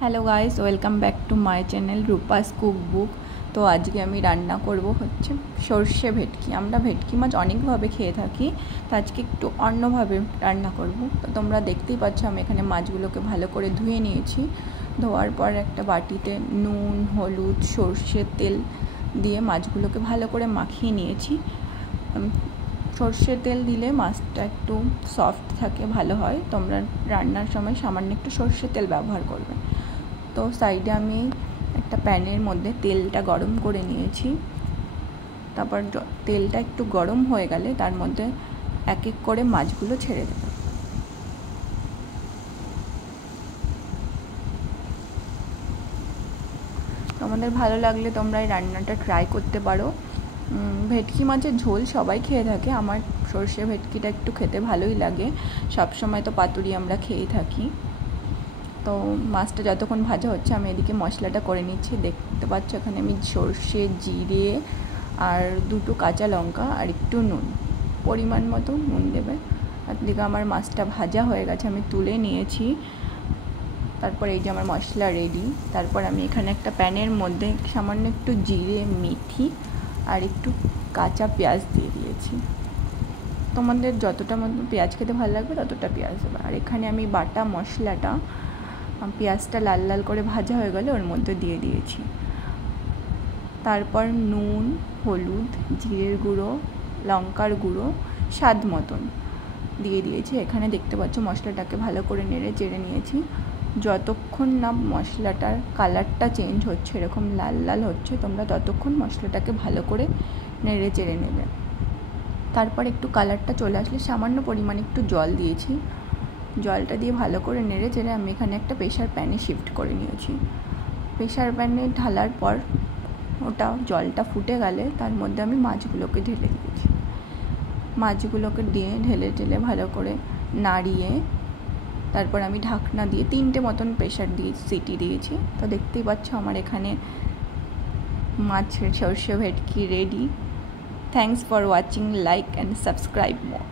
Hello guys, welcome back to my channel Rupa's cook book. তো আজকে আমি রান্না করব হচ্ছে সর্ষে ভেটকি। আমরা ভেটকি মাছ অনেকভাবে খেয়ে থাকি, তো আজকে একটু অন্যভাবে রান্না করব। তো তোমরা দেখতেই পাচ্ছ আমি এখানে মাছগুলোকে ভালো করে ধুয়ে নিয়েছি। ধোয়ার পর একটা বাটিতে নুন, হলুদ, সর্ষের তেল দিয়ে মাছগুলোকে ভালো করে মাখিয়ে নিয়েছি। সর্ষের তেল দিলে মাছটা একটু সফট থাকে, ভালো হয়। তোমরা রান্নার সময় সামান্য একটু সর্ষের তেল ব্যবহার করবে। তো সাইডে আমি একটা প্যানের মধ্যে তেলটা গরম করে নিয়েছি। তারপর তেলটা একটু গরম হয়ে গেলে তার মধ্যে এক এক করে মাছগুলো ছেড়ে দেব। তোমাদের ভালো লাগলে তোমরা এই রান্নাটা ট্রাই করতে পারো। ভেটকি মাছের ঝোল সবাই খেয়ে থাকে, আমার সর্ষে ভেটকিটা একটু খেতে ভালোই লাগে। সবসময় তো পাতুরি আমরা খেয়েই থাকি। তো মাছটা যতক্ষণ ভাজা হচ্ছে আমি এদিকে মশলাটা করে নিচ্ছি। দেখতে পাচ্ছ এখানে আমি সর্ষে, জিরে আর দুটো কাঁচা লঙ্কা আর একটু নুন, পরিমাণ মতো নুন দেবে। এদিকে আমার মাছটা ভাজা হয়ে গেছে, আমি তুলে নিয়েছি। তারপর এই যে আমার মশলা রেডি। তারপর আমি এখানে একটা প্যানের মধ্যে সামান্য একটু জিরে, মেথি আর একটু কাঁচা পেঁয়াজ দিয়ে দিয়েছি। তোমাদের যতটা মতো পেঁয়াজ খেতে ভালো লাগবে ততটা পেঁয়াজ দেবে। আর এখানে আমি বাটা মশলাটা, পেঁয়াজটা লাল লাল করে ভাজা হয়ে গেলে ওর মধ্যে দিয়ে দিয়েছি। তারপর নুন, হলুদ, জিরের গুঁড়ো, লঙ্কার গুঁড়ো স্বাদ মতন দিয়ে দিয়েছি। এখানে দেখতে পাচ্ছ মশলাটাকে ভালো করে নেড়ে চেড়ে নিয়েছি। যতক্ষণ না মশলাটার কালারটা চেঞ্জ হচ্ছে, এরকম লাল লাল হচ্ছে, তোমরা ততক্ষণ মশলাটাকে ভালো করে নেড়ে চেড়ে নেবে। তারপর একটু কালারটা চলে আসলে সামান্য পরিমাণে একটু জল দিয়েছি। জলটা দিয়ে ভালো করে নেড়ে চেড়ে আমি এখানে একটা প্রেশার প্যানে শিফট করে নিয়েছি। প্রেশার প্যানে ঢালার পর ওটা জলটা ফুটে গেলে তার মধ্যে আমি মাছগুলোকে ঢেলে দিয়েছি। মাছগুলোকে দিয়ে ঢেলে ঢেলে ভালো করে নাড়িয়ে তারপর আমি ঢাকনা দিয়ে 3টে মতন প্রেশার দিয়ে সিটি দিয়েছি। তো দেখতেই পাচ্ছ আমার এখানে মাছের সর্ষে ভেটকি ready. Thanks for watching, like and subscribe more.